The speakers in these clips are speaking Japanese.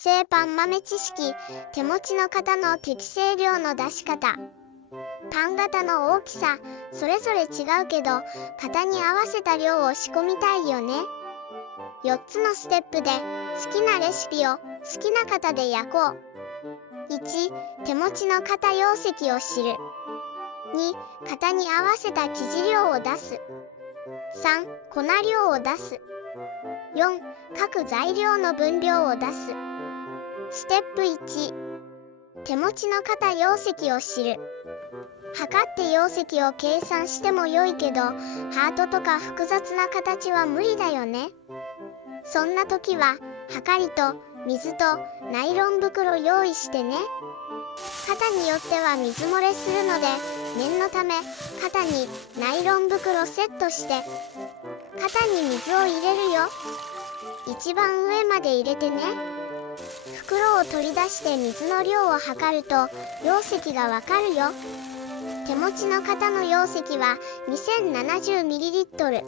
製パン豆知識、手持ちの型の適正量の出し方。パン型の大きさ、それぞれ違うけど、型に合わせた量を仕込みたいよね。4つのステップで、好きなレシピを好きな型で焼こう。1、手持ちの型容積を知る。2、型に合わせた生地量を出す。3、粉量を出す。4、各材料の分量を出す。ステップ1、手持ちの型容積を知る。測って容積を計算しても良いけど、ハートとか複雑な形は無理だよね。そんな時は、はかりと水とナイロン袋用意してね。型によっては水漏れするので、念のため型にナイロン袋セットして型に水を入れるよ。一番上まで入れてね。袋を取り出して水の量を測ると容積がわかるよ。手持ちの型の容積は 2070ml。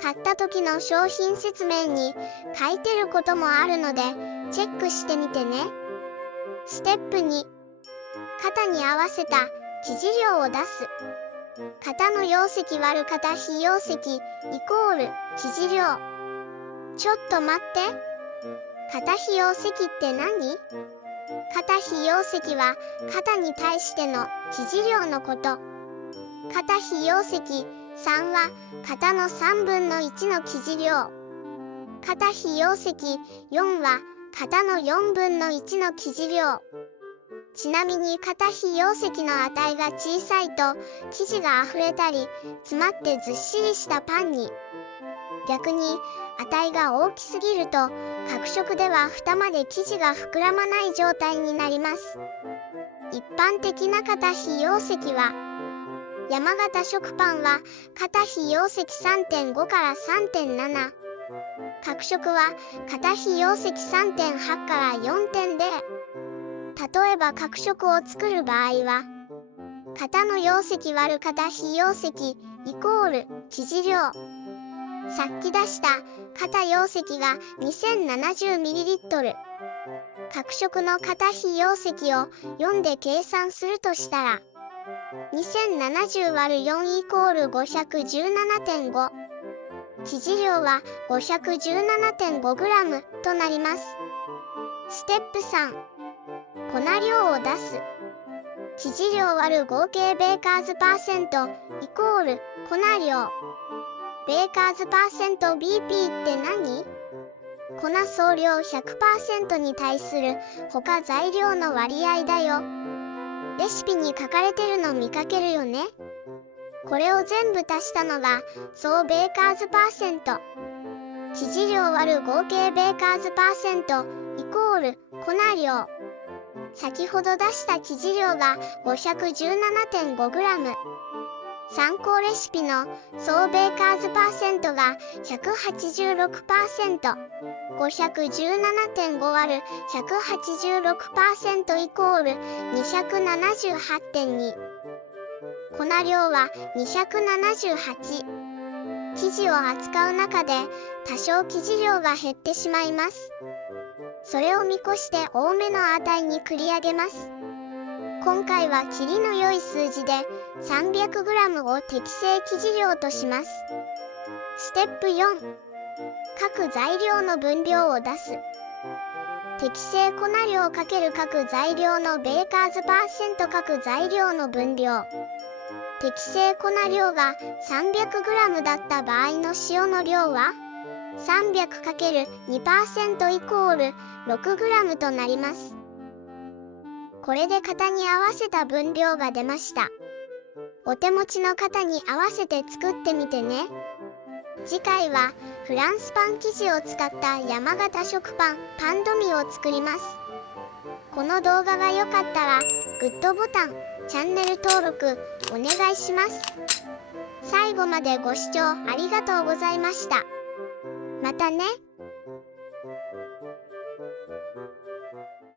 買った時の商品説明に書いてることもあるのでチェックしてみてね。ステップ2、型に合わせた生地量を出す。型の容積割る型非容積イコール生地量。ちょっと待って。型非容積って何？型非容積は型に対しての生地量のこと。型非容積3は型の3分の1の生地量。型非容積4は型の4分の1の生地量。ちなみに型非容積の値が小さいと生地があふれたり詰まってずっしりしたパンに。逆に値が大きすぎると角食では蓋まで生地が膨らまない状態になります。一般的な型非容積は山形食パンは型非容積 3.5 から 3.7。角食は型非容積 3.8 から 4.0。例えば角食を作る場合は型の容積割る型非容積イコール生地量。さっき出した型容積が 2070ml。 角食の型非容積を4で計算するとしたら 2070÷4 イコール 517.5。 生地量は 517.5g となります。ステップ3、粉量を出す。生地量割る合計ベーカーズパーセントイコール粉量。ベーカーズパーセント BP って何？粉総量 100% に対する他材料の割合だよ。レシピに書かれてるの見かけるよね。これを全部足したのが総ベーカーズパーセント。生地量割る合計ベーカーズパーセントイコール粉量。先ほど出した生地量が 517.5g。参考レシピの総ベーカーズパーセントが 186%。517.5 割る 186% イコール 278.2。粉量は278。生地を扱う中で多少生地量が減ってしまいます。それを見越して多めの値に繰り上げます。今回は切りの良い数字で 300g を適正生地量とします。ステップ4、各材料の分量を出す。適正粉量×各材料のベーカーズパーセント各材料の分量。適正粉量が 300g だった場合の塩の量は 300×2% イコール 6g となります。これで型に合わせた分量が出ました。お手持ちの型に合わせて作ってみてね。次回はフランスパン生地を使った山形食パンパンドミを作ります。この動画が良かったらグッドボタン、チャンネル登録お願いします。最後までご視聴ありがとうございました。またね。